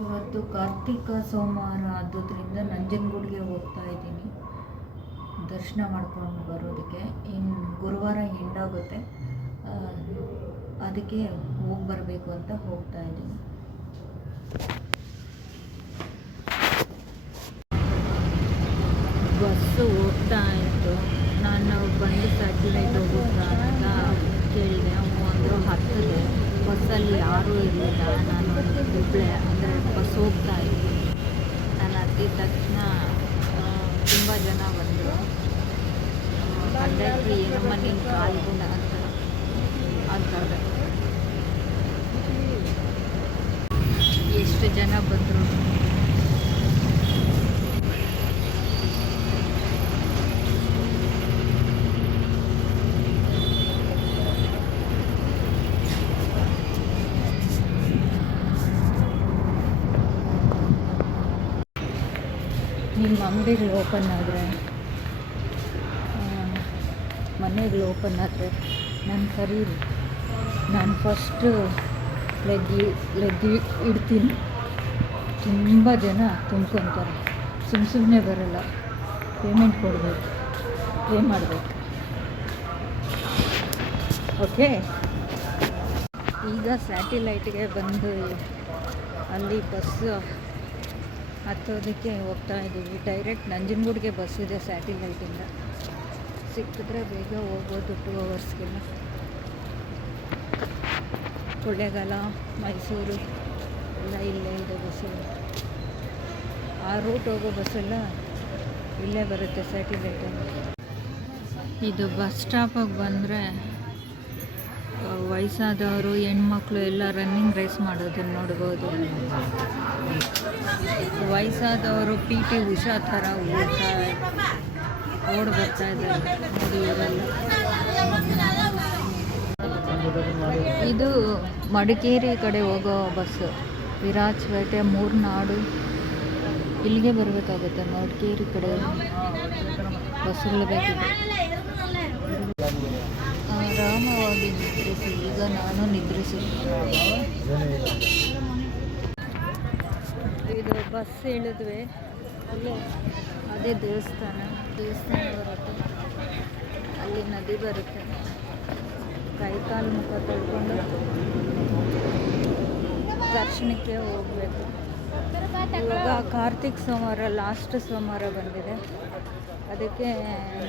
ಇವತ್ತು ಕಾರ್ತಿಕ ಸೋಮವಾರ ಆದುದರಿಂದ ನಂಜನಗೂಡಿಗೆ ಹೋಗ್ತಾ ಇದ್ದೀನಿ ದರ್ಶನ ಮಾಡ್ಕೊಂಡು ಬರೋದಕ್ಕೆ. ಇನ್ನು ಗುರುವಾರ ಎಂಡಾಗುತ್ತೆ, ಅದಕ್ಕೆ ಹೋಗಿ ಬರಬೇಕು ಅಂತ ಹೋಗ್ತಾ ಇದ್ದೀನಿ. ಬಸ್ಸು ಹೋಗ್ತಾ ಇತ್ತು. ನಾನು ಬಂದು ಸ್ಯಾಟಲೈಟ್ ಹೋಗುತ್ತಾ ಅಂತ ಕೇಳಿದೆ. ಅಂದರು ಹತ್ತದೆ. ಬಸ್ಸಲ್ಲಿ ಯಾರೂ ಇರಲಿಲ್ಲ. ನಾನು ಒಬ್ಬಳೇ, ಅಂದರೆ ಬಸ್ ಹೋಗ್ತಾ ಇತ್ತು. ನಾನು ಹತ್ತಿದ ತಕ್ಷಣ ತುಂಬ ಜನ ಬಂದರು. ಕಂಡಕ್ಟ್ರಿ ಏನಮ್ಮ ನಿನ್ನ ಕಾಲ್ಗುಣ ಅಂತಾರೆ. ಎಷ್ಟು ಜನ ಬಂದರು. ನಿಮ್ಮ ಅಂಗಡಿಗಳು ಓಪನ್ ಆದರೆ, ಮನೆಗಳು ಓಪನ್ ಆದರೆ ನಾನು ಕರೀರಿ. ನಾನು ಫಸ್ಟು ಲೆಗ್ ಇಡ್ತೀನಿ. ತುಂಬ ಜನ ತುಂಬ್ಕೊತಾರೆ. ಸುಮ್ಮನೆ ಬರೋಲ್ಲ. ಪೇಮೆಂಟ್ ಕೊಡಬೇಕು, ಪೇ ಮಾಡಬೇಕು. ಓಕೆ, ಈಗ ಸ್ಯಾಟಲೈಟ್ಗೆ ಬಂದು ಅಲ್ಲಿ ಬಸ್ಸು ಹತ್ತೋದಕ್ಕೆ ಹೋಗ್ತಾ ಇದ್ದೀವಿ. ಡೈರೆಕ್ಟ್ ನಂಜನಗೂಡಿಗೆ ಬಸ್ ಇದೆ ಸ್ಯಾಟಲೈಟಿಂದ. ಸಿಕ್ಕಿದ್ರೆ ಬೇಗ ಹೋಗ್ಬೋದು, 2 ಅವರ್ಸ್ಗೆಲ್ಲ. ಕೊಳ್ಳೇಗಾಲ, ಮೈಸೂರು ಎಲ್ಲ ಇಲ್ಲೇ ಇದೆ ಬಸ್ಸಲ್ಲಿ. ಆ ರೂಟ್ ಹೋಗೋ ಬಸ್ಸೆಲ್ಲ ಇಲ್ಲೇ ಬರುತ್ತೆ ಸ್ಯಾಟಲೈಟಲ್ಲಿ. ಇದು ಬಸ್ ಸ್ಟಾಪಿಗೆ ಬಂದರೆ ವಯಸ್ಸಾದವರು, ಹೆಣ್ಮಕ್ಳು ಎಲ್ಲ ರನ್ನಿಂಗ್ ರೇಸ್ ಮಾಡೋದನ್ನು ನೋಡ್ಬೋದು. ವಯಸ್ಸಾದವರು PT ಉಷಾ ಥರ ಓಡಿ ಬರ್ತಾ ಇದ್ದಾರೆ ನೋಡಿ ಇವರೆಲ್ಲ. ಇದು ಮಡಿಕೇರಿ ಕಡೆ ಹೋಗೋ ಬಸ್ಸು. ವಿರಾಜಪೇಟೆ, ಮೂರ್ನಾಡು ಇಲ್ಲಿಗೆ ಬರಬೇಕಾಗುತ್ತೆ. ಮಡಿಕೇರಿ ಕಡೆ ಬಸ್ಸುಗಳು ಬೇಕಿದೆ. ಆರಾಮವಾಗಿ ನಿದ್ರಿಸಿ. ಈಗ ನಾನು ನಿದ್ರಿಸಿ. ಇದು ಬಸ್ ಇಳಿದ್ವಿ. ಅಲ್ಲೇ ಅದೇ ದೇವಸ್ಥಾನ ಬರುತ್ತೆ. ಅಲ್ಲಿ ನದಿ ಬರುತ್ತೆ. ಕೈಕಾಲು ಮುಖ ತೊಳ್ಕೊಂಡು ದರ್ಶನಕ್ಕೆ ಹೋಗಬೇಕು. ಇವಾಗ ಕಾರ್ತಿಕ್ ಸೋಮವಾರ, ಲಾಸ್ಟ್ ಸೋಮವಾರ ಬಂದಿದೆ. ಅದಕ್ಕೆ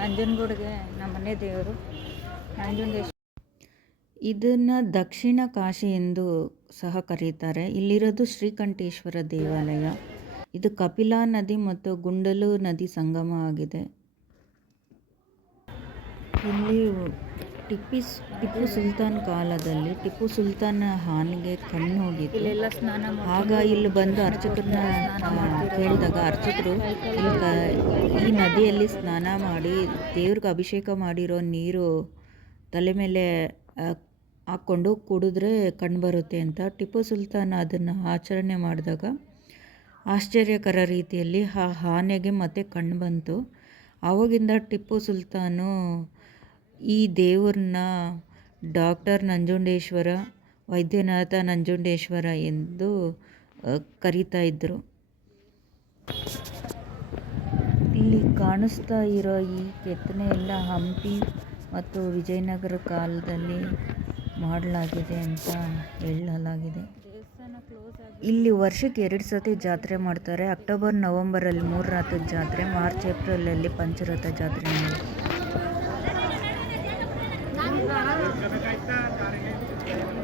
ನಂಜನಗೂಡಿಗೆ ನಮ್ಮನೆ ದೇವರು ನಂಜುಂಡೇಶ್ವರ. ಇದನ್ನು ದಕ್ಷಿಣ ಕಾಶಿ ಎಂದು ಸಹ ಕರೀತಾರೆ. ಇಲ್ಲಿರೋದು ಶ್ರೀಕಂಠೇಶ್ವರ ದೇವಾಲಯ. ಇದು ಕಪಿಲಾ ನದಿ ಮತ್ತು ಗುಂಡಲು ನದಿ ಸಂಗಮ ಆಗಿದೆ. ಇಲ್ಲಿ ಟಿಪ್ಪು ಸುಲ್ತಾನ್ ಕಾಲದಲ್ಲಿ ಟಿಪ್ಪು ಸುಲ್ತಾನ್ ಹಾನಿಗೆ ಕಣ್ಣು ಹೋಗಿತ್ತು. ಆಗ ಇಲ್ಲಿ ಬಂದು ಅರ್ಚಕರನ್ನ ಕೇಳಿದಾಗ ಅರ್ಚಕರು ಈ ನದಿಯಲ್ಲಿ ಸ್ನಾನ ಮಾಡಿ ದೇವ್ರಿಗೆ ಅಭಿಷೇಕ ಮಾಡಿರೋ ನೀರು ತಲೆ ಮೇಲೆ ಹಾಕ್ಕೊಂಡು ಕುಡಿದ್ರೆ ಕಣ್ಣು ಬರುತ್ತೆ ಅಂತ. ಟಿಪ್ಪು ಸುಲ್ತಾನ್ ಅದನ್ನು ಆಚರಣೆ ಮಾಡಿದಾಗ ಆಶ್ಚರ್ಯಕರ ರೀತಿಯಲ್ಲಿ ಆ ಆನೆಗೆ ಮತ್ತೆ ಕಣ್ಣು ಬಂತು. ಆವಾಗಿಂದ ಟಿಪ್ಪು ಸುಲ್ತಾನು ಈ ದೇವ್ರನ್ನ ಡಾಕ್ಟರ್ ನಂಜುಂಡೇಶ್ವರ, ವೈದ್ಯನಾಥ ನಂಜುಂಡೇಶ್ವರ ಎಂದು ಕರೀತಾ ಇದ್ದರು. ಇಲ್ಲಿ ಕಾಣಿಸ್ತಾ ಇರೋ ಈ ಕೆತ್ತನೆ ಎಲ್ಲ ಹಂಪಿ ಮತ್ತು ವಿಜಯನಗರ ಕಾಲದಲ್ಲಿ ಮಾಡಲಾಗಿದೆ ಅಂತ ಹೇಳಲಾಗಿದೆ. ಇಲ್ಲಿ ವರ್ಷಕ್ಕೆ 2 ಸತಿ ಜಾತ್ರೆ ಮಾಡ್ತಾರೆ. ಅಕ್ಟೋಬರ್, ನವಂಬರಲ್ಲಿ 3 ರಥದ ಜಾತ್ರೆ, ಮಾರ್ಚ್, ಏಪ್ರಿಲಲ್ಲಿ ಪಂಚರಥ ಜಾತ್ರೆ.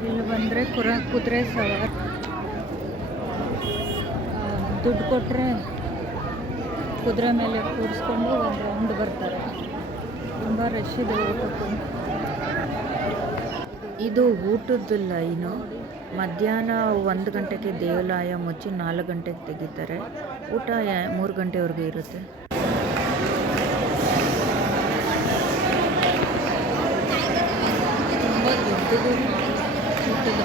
ಇಲ್ಲಿ ಬಂದರೆ ಕುದುರೆ ಸವಾರಿ. ದುಡ್ಡು ಕೊಟ್ಟರೆ ಕುದುರೆ ಮೇಲೆ ಕೂರಿಸ್ಕೊಂಡು ಒಂದು ರೌಂಡ್ ಬರ್ತಾರೆ. ತುಂಬ ರಶ್ ಇದೆ ಊಟಕ್ಕೂ. ಇದು ಊಟದ ಲೈನು. ಮಧ್ಯಾಹ್ನ 1 ಗಂಟೆಗೆ ದೇವಾಲಯ ಮುಚ್ಚಿ 4 ಗಂಟೆಗೆ ತೆಗಿತಾರೆ. ಊಟ 3 ಗಂಟೆವರೆಗೂ ಇರುತ್ತೆ. ತುಂಬ ದೊಡ್ಡದು ಊಟದ.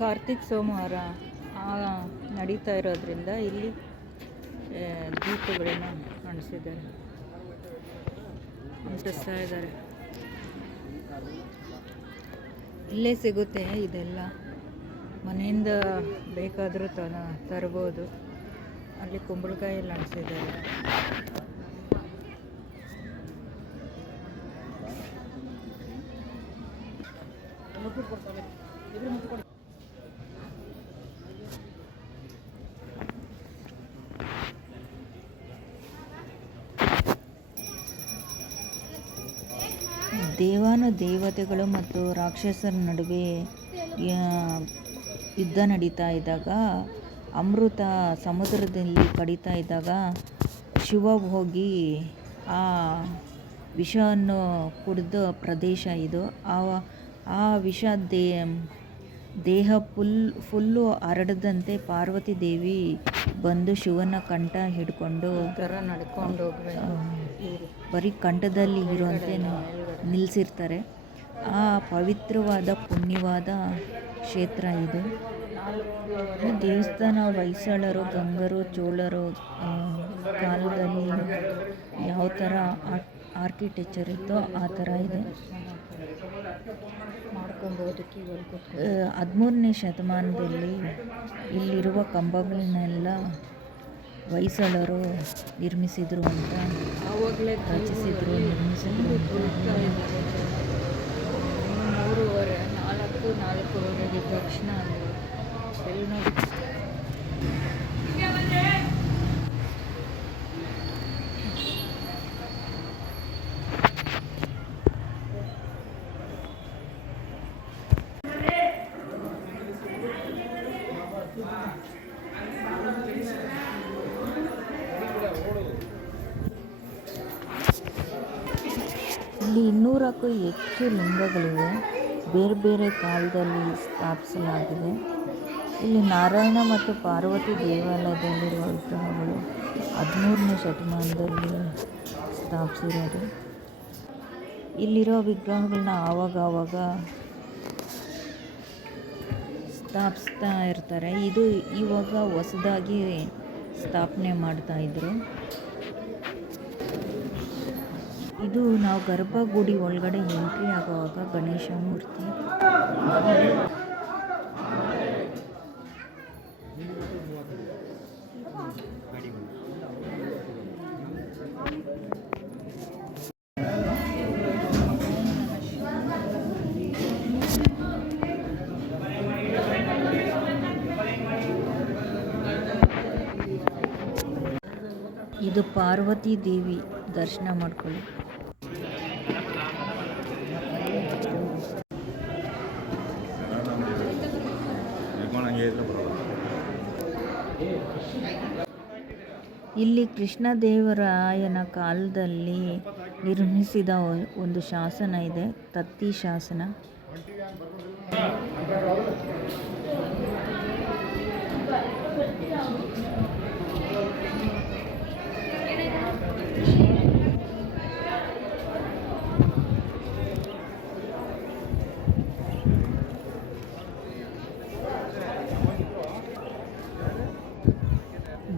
ಕಾರ್ತಿಕ್ ಸೋಮವಾರ ನಡೀತಾ ಇರೋದ್ರಿಂದ ಇಲ್ಲಿ ದೀಪಗಳನ್ನ ಕಾಣಿಸಿದ್ದಾರೆ, ಅಂಟಿಸ್ತಾ ಇದ್ದಾರೆ. ಇಲ್ಲೇ ಸಿಗುತ್ತೆ ಇದೆಲ್ಲ, ಮನೆಯಿಂದ ಬೇಕಾದರೂ ತರ್ಬೋದು. ಅಲ್ಲಿ ಕುಂಬಳಕಾಯಲ್ಲಿ ಅಂಟಿಸಿದ್ದಾರೆ. ದೇವತೆಗಳು ಮತ್ತು ರಾಕ್ಷಸರ ನಡುವೆ ಯುದ್ಧ ನಡೀತಾ ಇದ್ದಾಗ, ಅಮೃತ ಸಮುದ್ರದಲ್ಲಿ ಕಡಿತಾ ಇದ್ದಾಗ ಶಿವ ಹೋಗಿ ಆ ವಿಷವನ್ನು ಕುಡಿದ ಪ್ರದೇಶ ಇದು. ಆ ವಿಷ ದೇಹ ಫುಲ್ಲು ಹರಡದಂತೆ ಪಾರ್ವತಿ ದೇವಿ ಬಂದು ಶಿವನ ಕಂಠ ಹಿಡ್ಕೊಂಡು ನಡ್ಕೊಂಡು ಬರೀ ಕಂಠದಲ್ಲಿ ಇರುವಂತೆ ನಿಲ್ಲಿಸಿರ್ತಾರೆ. ಆ ಪವಿತ್ರವಾದ ಪುಣ್ಯವಾದ ಕ್ಷೇತ್ರ ಇದು. ಈ ದೇವಸ್ಥಾನ ಹೊಯ್ಸಳರು, ಗಂಗರು, ಚೋಳರು ಕಾಲದಲ್ಲಿ ಯಾವ ಥರ ಆರ್ಕಿಟೆಕ್ಚರ್ ಇತ್ತೋ ಆ ಥರ ಇದೆ. 13ನೇ ಶತಮಾನದಲ್ಲಿ ಇಲ್ಲಿರುವ ಕಂಬಗಳನ್ನೆಲ್ಲ ಹೊಯ್ಸಳರು ನಿರ್ಮಿಸಿದರು ಅಂತ ನಿರ್ಮಿಸಿದ್ರು ಅಂತ 4:30 ತಕ್ಷಣ ಇಲ್ಲಿ 200ಕ್ಕೂ ಹೆಚ್ಚು ಲಿಂಗಗಳಿವೆ, ಬೇರೆ ಬೇರೆ ಕಾಲದಲ್ಲಿ ಸ್ಥಾಪಿಸಲಾಗಿದೆ. ಇಲ್ಲಿ ನಾರಾಯಣ ಮತ್ತು ಪಾರ್ವತಿ ದೇವಾಲಯದಲ್ಲಿರುವ ವಿಗ್ರಹಗಳು 13ನೇ ಶತಮಾನದಲ್ಲಿ ಸ್ಥಾಪಿಸಿರೋದು. ಇಲ್ಲಿರೋ ವಿಗ್ರಹಗಳನ್ನ ಆವಾಗ ಸ್ಥಾಪಿಸ್ತಾ ಇರ್ತಾರೆ. ಇದು ಇವಾಗ ಹೊಸದಾಗಿ ಸ್ಥಾಪನೆ ಮಾಡ್ತಾಯಿದ್ರು. ಇದು ನಾವು ಗರ್ಭಗುಡಿ ಒಳಗಡೆ ಎಂಟ್ರಿ ಆಗುವಾಗ ಗಣೇಶ ಮೂರ್ತಿ. ಇದು ಪಾರ್ವತಿ ದೇವಿ, ದರ್ಶನ ಮಾಡ್ಕೊಳ್ಳಿ. ಇಲ್ಲಿ ಕೃಷ್ಣದೇವರಾಯನ ಕಾಲದಲ್ಲಿ ನಿರ್ಮಿಸಿದ ಒಂದು ಶಾಸನ ಇದೆ, ತತ್ತಿ ಶಾಸನ.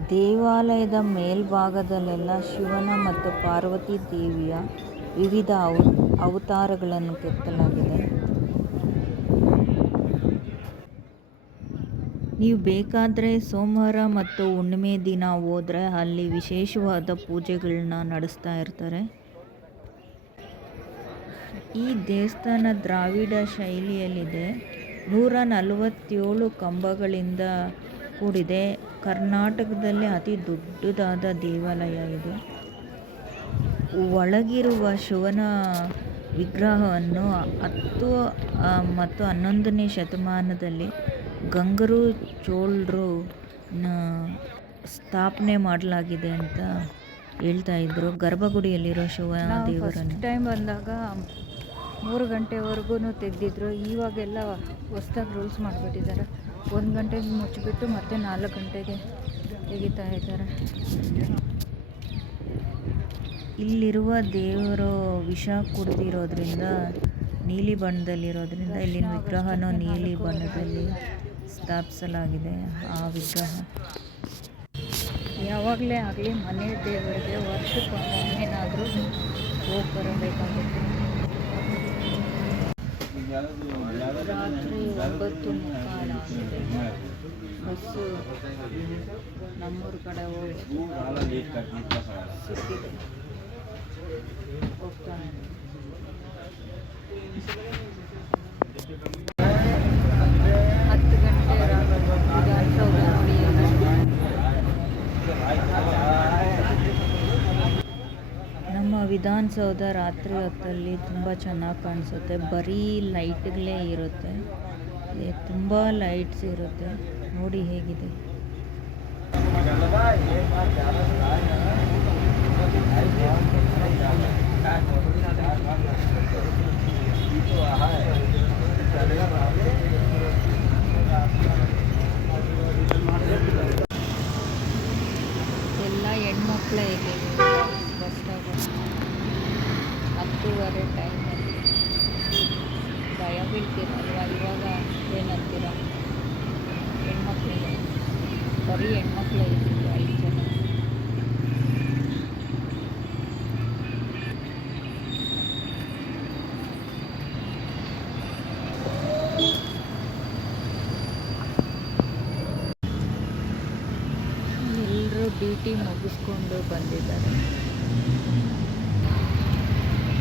ದೇವಾಲಯದ ಮೇಲ್ಭಾಗದಲ್ಲೆಲ್ಲ ಶಿವನ ಮತ್ತು ಪಾರ್ವತಿ ದೇವಿಯ ವಿವಿಧ ಅವತಾರಗಳನ್ನು ಕೆತ್ತಲಾಗಿದೆ. ನೀವು ಬೇಕಾದರೆ ಸೋಮವಾರ ಮತ್ತು ಹುಣ್ಣಿಮೆ ದಿನ ಹೋದರೆ ಅಲ್ಲಿ ವಿಶೇಷವಾದ ಪೂಜೆಗಳನ್ನ ನಡೆಸ್ತಾ ಇರ್ತಾರೆ. ಈ ದೇವಸ್ಥಾನ ದ್ರಾವಿಡ ಶೈಲಿಯಲ್ಲಿದೆ. 147 ಕಂಬಗಳಿಂದ ಕೂಡಿದೆ. ಕರ್ನಾಟಕದಲ್ಲೇ ಅತಿ ದೊಡ್ಡದಾದ ದೇವಾಲಯ ಇದು. ಒಳಗಿರುವ ಶಿವನ ವಿಗ್ರಹವನ್ನು 10 ಮತ್ತು 11ನೇ ಶತಮಾನದಲ್ಲಿ ಗಂಗರು, ಚೋಳರು ಸ್ಥಾಪನೆ ಮಾಡಲಾಗಿದೆ ಅಂತ ಹೇಳ್ತಾ ಇದ್ರು. ಗರ್ಭಗುಡಿಯಲ್ಲಿರೋ ಶಿವನ ದೇವರನ್ನು ಟೈಮ್ ಬಂದಾಗ 3 ಗಂಟೆವರೆಗೂ ತೆಗೆದಿದ್ರು. ಇವಾಗೆಲ್ಲ ಹೊಸ್ದಾಗಿ ರೂಲ್ಸ್ ಮಾಡಿಬಿಟ್ಟಿದ್ದಾರೆ. 1 ಗಂಟೆಗೆ ಮುಚ್ಚಿಬಿಟ್ಟು ಮತ್ತೆ 4 ಗಂಟೆಗೆ ತೆಗಿತಾ ಇದ್ದಾರೆ. ಇಲ್ಲಿರುವ ದೇವರು ವಿಷ ಕುಡಿದಿರೋದ್ರಿಂದ ನೀಲಿ ಬಣ್ಣದಲ್ಲಿರೋದ್ರಿಂದ ಇಲ್ಲಿನ ವಿಗ್ರಹನೂ ನೀಲಿ ಬಣ್ಣದಲ್ಲಿ ಸ್ಥಾಪಿಸಲಾಗಿದೆ. ಆ ವಿಗ್ರಹ ಯಾವಾಗಲೇ ಆಗಲಿ ಮನೆ ದೇವರಿಗೆ ವರ್ಷಕ್ಕೊಮ್ಮೆನಾದರೂ ಹೋಗಿ ಬರಬೇಕಾಗುತ್ತೆ. ರಾತ್ರಿ 9:45 ಆಗಿದೆ. ಬಸ್ಸು ನಮ್ಮೂರ ಕಡೆ ಸಿಕ್ಕಿದೆ, ಹೋಗ್ತಾನೆ. 10 ಗಂಟೆ ವಿಧಾನಸೌಧ ನೋಡಿ. ನಮ್ಮ ವಿಧಾನಸೌಧ ರಾತ್ರಿ ಹೊತ್ತಲ್ಲಿ ತುಂಬ ಚೆನ್ನಾಗಿ ಕಾಣಿಸುತ್ತೆ. ಬರೀ ಲೈಟ್ಗಳೇ ಇರುತ್ತೆ, ತುಂಬ ಲೈಟ್ಸ್ ಇರುತ್ತೆ. ನೋಡಿ ಹೇಗಿದೆ. ಎಲ್ಲ ಹೆಣ್ಮಕ್ಳೇ ಇದೆ ಬಸ್ ಸ್ಟಾಪ್. 10:30 ಟೈಮಲ್ಲಿ ಭಯ ಬೀಳ್ತೀರಲ್ವ? ಇವಾಗ ಏನಂತೀರ? ಹೆಣ್ಮಕ್ಳಿಗೆ ಬರೀ ಹೆಣ್ಮಕ್ಳೇ ಇದ್ದೀವಿ 5 ಜನ. ಎಲ್ಲರೂ ಡ್ಯೂಟಿ ಮುಗಿಸ್ಕೊಂಡು ಬಂದಿದ್ದಾರೆ.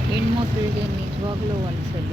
ಹೆಣ್ಮಕ್ಳಿಗೆ ನಿಜವಾಗ್ಲೂ ಒಂದು ಸಲ